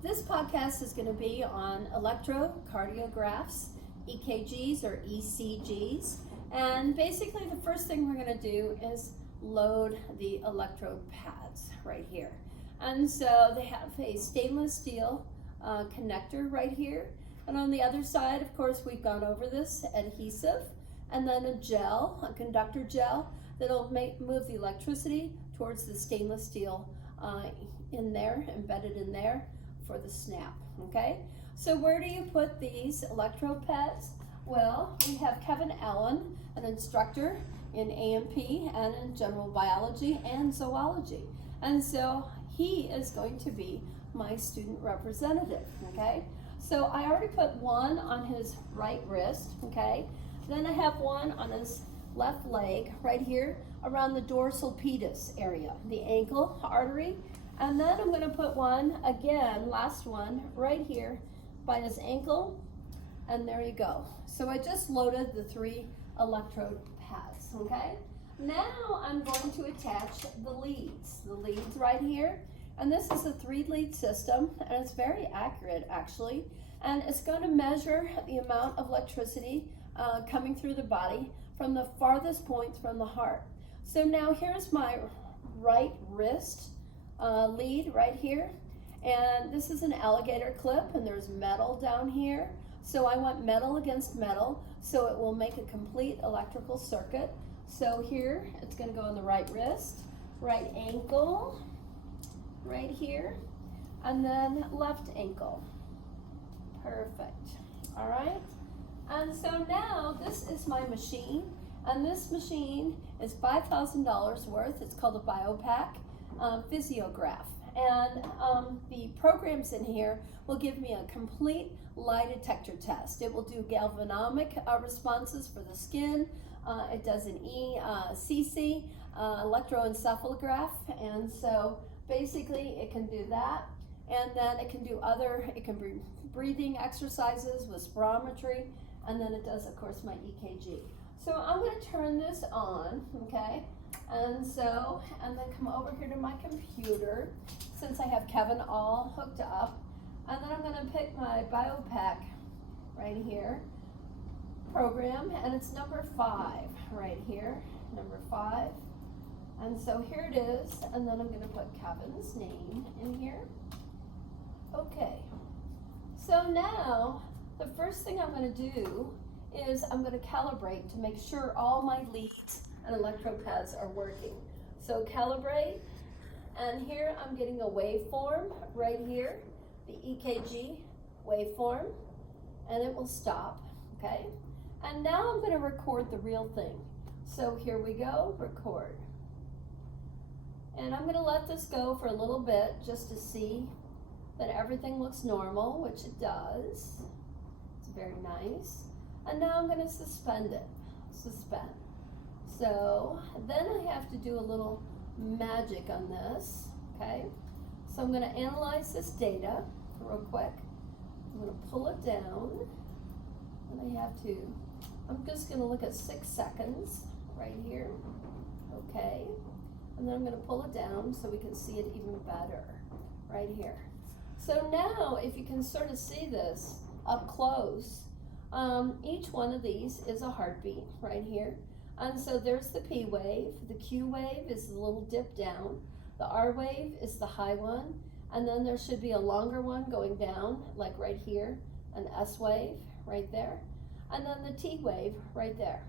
This podcast is going to be on electrocardiographs, EKGs or ECGs. And basically the first thing we're going to do is load the electrode pads right here. And so they have a stainless steel connector right here. And on the other side, of course, we've gone over this adhesive, and then a gel, a conductor gel, that'll move the electricity towards the stainless steel in there, embedded in there for the snap, okay? So where do you put these electrode pads? Well, we have Kevin Allen, an instructor in A&P and in general biology and zoology. And so he is going to be my student representative, okay? So I already put one on his right wrist, okay? Then I have one on his left leg right here around the dorsal pedis area, the ankle artery. And then I'm gonna put one, again, last one, right here by his ankle, and there you go. So I just loaded the 3 electrode pads, okay? Now I'm going to attach the leads right here. And this is a 3-lead system, and it's very accurate actually. And it's going to measure the amount of electricity coming through the body from the farthest point from the heart. So now here's my right wrist lead right here. And this is an alligator clip, and there's metal down here. So I want metal against metal, so it will make a complete electrical circuit. So here, it's going to go on the right wrist, right ankle, right here, and then left ankle. Perfect. All right. And so now this is my machine, and this machine is $5,000 worth. It's called a BioPack physiograph. And the programs in here will give me a complete lie detector test. It will do galvanomic responses for the skin. It does an ECG, electroencephalograph, and so basically it can do that. And then it can do it can be breathing exercises with spirometry, and then it does, of course, my EKG. So I'm going to turn this on, okay? And then come over here to my computer, since I have Kevin all hooked up. And then I'm going to pick my BioPack right here program, and it's number 5 right here, number 5. And so here it is, and then I'm going to put Kevin's name in here. Okay, so now the first thing I'm going to do is I'm going to calibrate to make sure all my leads and electrode pads are working. So calibrate, and here I'm getting a waveform right here, the EKG waveform, and it will stop, okay? And now I'm going to record the real thing. So here we go, record. And I'm going to let this go for a little bit just to see that everything looks normal, which it does. It's very nice. And now I'm going to suspend it. Suspend. So then I have to do a little magic on this, okay? So I'm going to analyze this data real quick. I'm going to pull it down, and I'm just going to look at 6 seconds right here, okay? And then I'm going to pull it down so we can see it even better right here. So now, if you can sort of see this up close, each one of these is a heartbeat right here. And so there's the P wave, the Q wave is the little dip down, the R wave is the high one, and then there should be a longer one going down, like right here, an S wave right there, and then the T wave right there.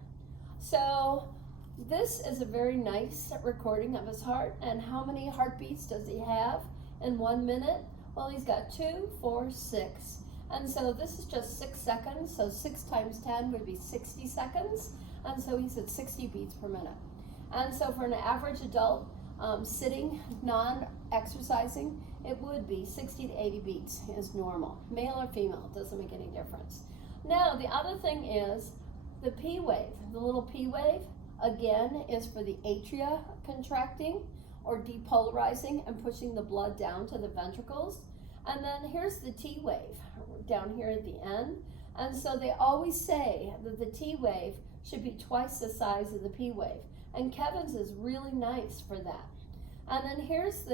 So this is a very nice recording of his heart. And how many heartbeats does he have in 1 minute? Well, he's got 2, 4, 6. And so this is just 6 seconds. So 6 times 10 would be 60 seconds. And so he's at 60 beats per minute. And so for an average adult sitting, non-exercising, it would be 60 to 80 beats is normal. Male or female, doesn't make any difference. Now, the other thing is the P wave, the little P wave, again, is for the atria contracting or depolarizing and pushing the blood down to the ventricles. And then here's the T wave down here at the end. And so they always say that the T wave should be twice the size of the P wave. And Kevin's is really nice for that. And then here's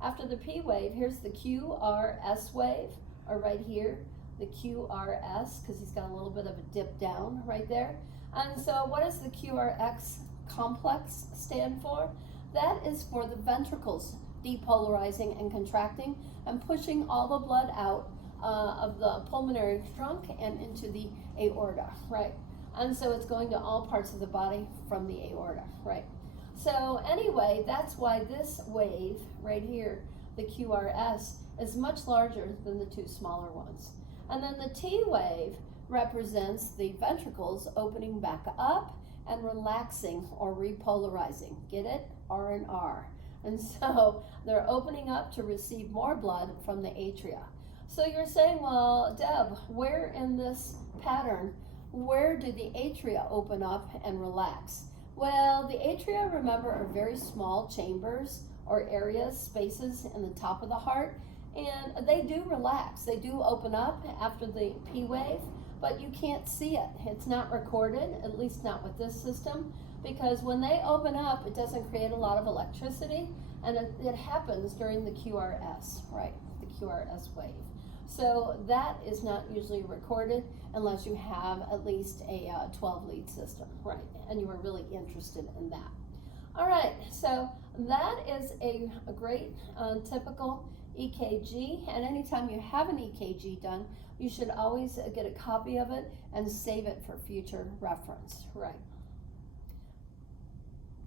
after the P wave, here's the QRS wave, or right here, the QRS, because he's got a little bit of a dip down right there. And so what does the QRX complex stand for? That is for the ventricles depolarizing and contracting and pushing all the blood out of the pulmonary trunk and into the aorta, right? And so it's going to all parts of the body from the aorta, right? So anyway, that's why this wave right here, the QRS, is much larger than the two smaller ones. And then the T wave represents the ventricles opening back up and relaxing or repolarizing. Get it? R and R. And so they're opening up to receive more blood from the atria. So you're saying, well, Deb, where in this pattern, where do the atria open up and relax? Well, the atria, remember, are very small chambers or areas, spaces in the top of the heart, and they do relax. They do open up after the P wave, but you can't see it. It's not recorded, at least not with this system, because when they open up, it doesn't create a lot of electricity, and it happens during the QRS, right, the QRS wave. So that is not usually recorded unless you have at least a 12-lead system, right, and you are really interested in that. All right, so that is a great typical EKG, and anytime you have an EKG done, you should always get a copy of it and save it for future reference, right?